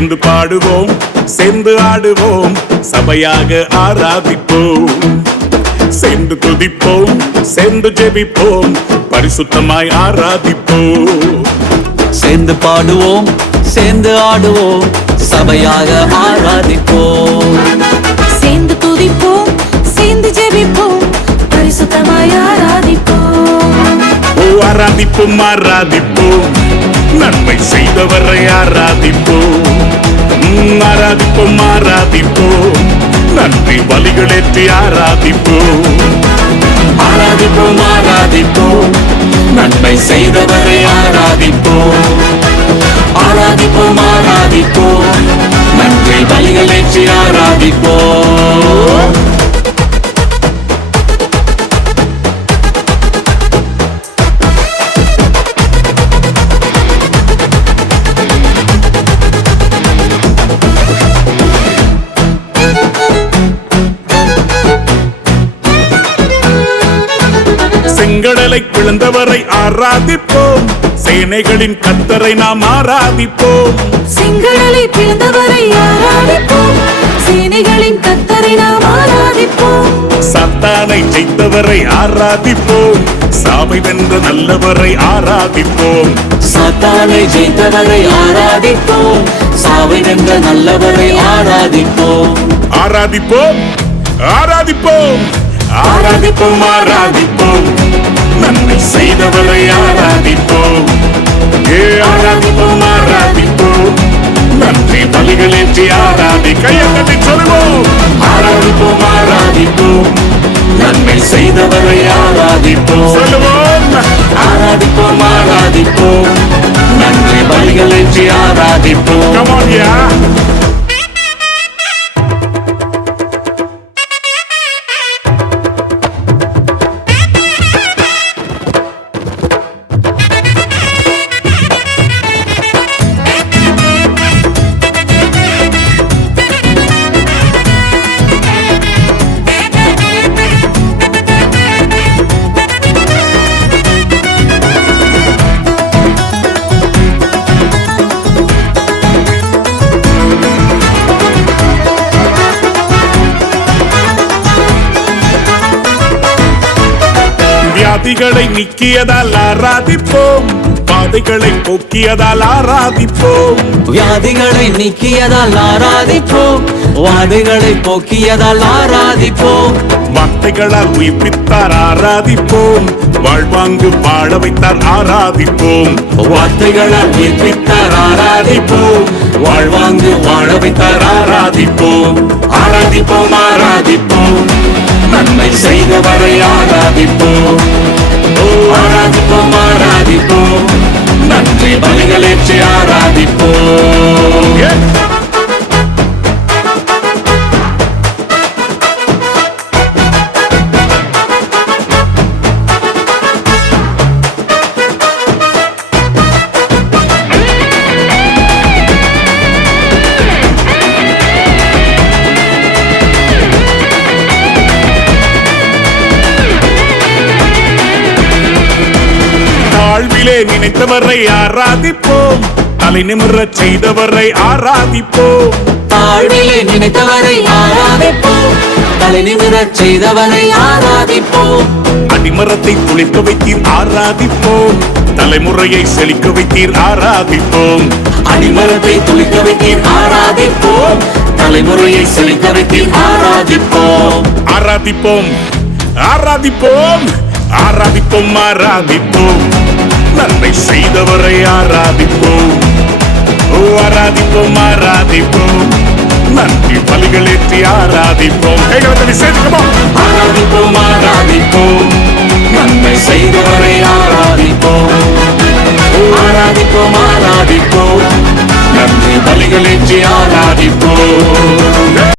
சேர்ந்து பாடுவோம், சேர்ந்து ஆடுவோம், சபையாக ஆராதிப்போம். சேர்ந்து துதிப்போம், சேர்ந்து ஜெபிப்போம், பரிசுத்தமாய் ஆராதிப்போம். சேர்ந்து பாடுவோம், சேர்ந்து ஆடுவோம், சபையாக ஆராதிப்போம். சேர்ந்து துதிப்போம், சேர்ந்து ஜெபிப்போம், பரிசுத்தமாய் ஆராதிப்போம். ஆராதிப்போம், ஆராதிப்போம், நன்மை செய்தவரை ஆராதிப்போம். ஆராதிப்போம், ஆராதிப்போம், நன்றி பலிகளேற்றி ஆராதிப்போம். ஆராதிப்போம், ஆராதிப்போம், நன்மை செய்தவரை ஆராதிப்போம். ஆராதிப்போம், ஆராதிப்போம், நன்றி பலிகளேற்றி ஆராதிப்போம். செங்கடலை பிளந்தவரை ஆராதிப்போம், சேனைகளின் கர்த்தரை நாம் ஆராதிப்போம். செங்கடலை பிளந்தவரை ஆராதிப்போம், சேனைகளின் கர்த்தரை நாம் ஆராதிப்போம். சாத்தானை ஜெயித்தவரை ஆராதிப்போம், சாவை வென்ற நல்லவரை ஆராதிப்போம். சாத்தானை ஜெயித்தவரை ஆராதிப்போம், சாவை வென்ற நல்லவரை ஆராதிப்போம். ஆராதிப்போம், ஆராதிப்போம், ஆராதிப்போம், ஆராதிப்போம், நன்மை செய்தவரை ஆராதிப்போம். ஆராதிப்போம், ஆராதிப்போம், நன்றி பலிகளேற்றி ஆராதி. கையெழுத்தை சொல்லுவோம். ஆராதிப்போம், ஆராதிப்போம், நன்மை செய்தவரை ஆராதிப்போம். சொல்லுவோம். ஆராதிப்போம், ஆராதிப்போம், நன்றி பலிகளேற்றி ஆராதிப்போம். Come on, yeah. வியாதிகளை நீக்கியதால் ஆராதிப்போம், பாதைகளை போக்கியதால் ஆராதிப்போம். வியாதிகளை நீக்கியதால் ஆராதிப்போம், வாதைகளை போக்கியதால் ஆராதிப்போம். வார்த்தைகளால் உயிர்ப்பித்தார் ஆராதிப்போம், வாழ்வாங்கு வாழ வைத்தார் ஆராதிப்போம். வார்த்தைகளால் உயிர்ப்பித்தார் ஆராதிப்போம், வாழ்வாங்கு வாழ வைத்தார் ஆராதிப்போம். ஆராதிப்போம், ஆராதிப்போம், நன்மை செய்தவரை ஆராதிப்போம். ஆராதிப்போம், ஆராதிப்போம், நன்றி பலிகளேற்றி ஆராதிப்போம். வாழ்விலே நினைத்தவரை ஆராதிப்போம், தலை நிமிரச் செய்தவரை ஆராதிப்போம். தாழ்விலே நினைத்தவரை ஆராதிப்போம், தலை நிமிரச் செய்தவரை ஆராதிப்போம். அடிமரத்தை துளிர்க்க வைத்தீர் ஆராதிப்போம், தலைமுறையை செழிக்க வைத்தீர் ஆராதிப்போம். அடிமரத்தை துளிக்க வைத்தீர் ஆராதிப்போம், தலைமுறையை செழிக்க வைத்தீர் ஆராதிப்போம். ஆராதிப்போம், ஆராதிப்போம், ஆராதிப்போம், ஆராதிப்போம், நன்மை செய்தவரை ஆராதிப்போம். ஆராதிப்போம், ஆராதிப்போம், நன்றி பலிகளேற்றி ஆராதிப்போம். கைகளை சேர்த்துக்கணும். ஆராதிப்போம், ஆராதிப்போம், நன்மை செய்தவரை ஆராதிப்போம். ஆராதிப்போம், ஆராதிப்போம்,